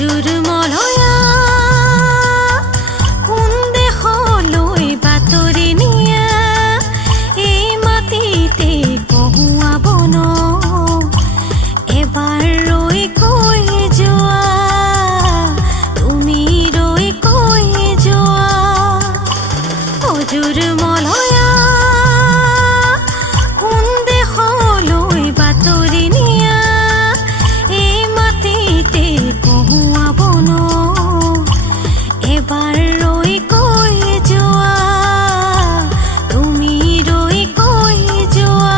অজুৰ মলয়া কোন দেশলৈ বাতৰি নিয়া এই মাটিতে কহুৱাব ন এবাৰ ৰৈ কৈ যোৱা তুমি ৰৈ কৈ যোৱা অজুৰ মলয়া কোন দেশলৈ বাতৰি নিয়া এই মাটিতে কহুৱাব ন এবাৰ ৰৈ কৈ যোৱা তুমি ৰৈ কৈ যোৱা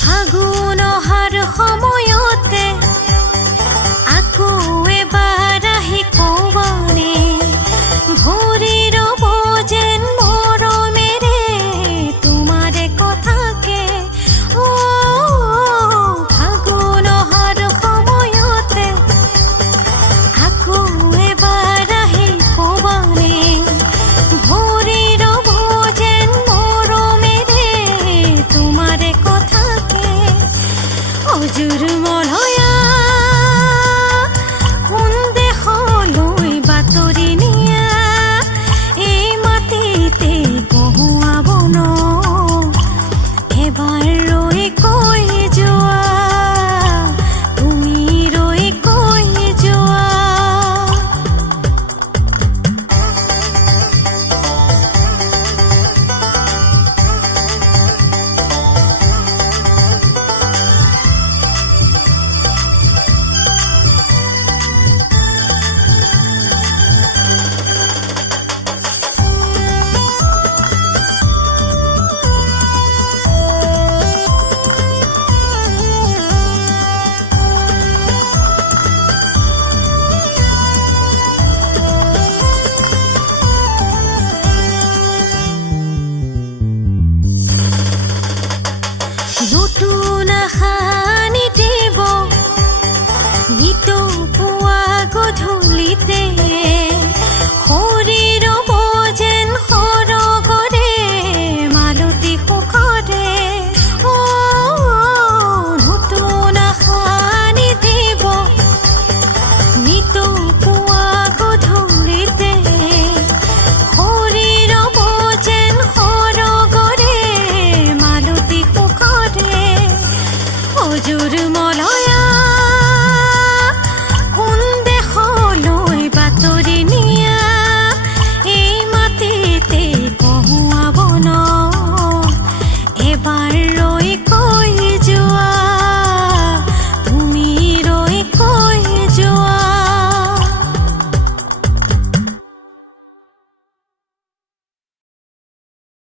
ফাগুন অহাৰ সময়তে আকৌ এবাৰ আহি ক'বনে ভৰি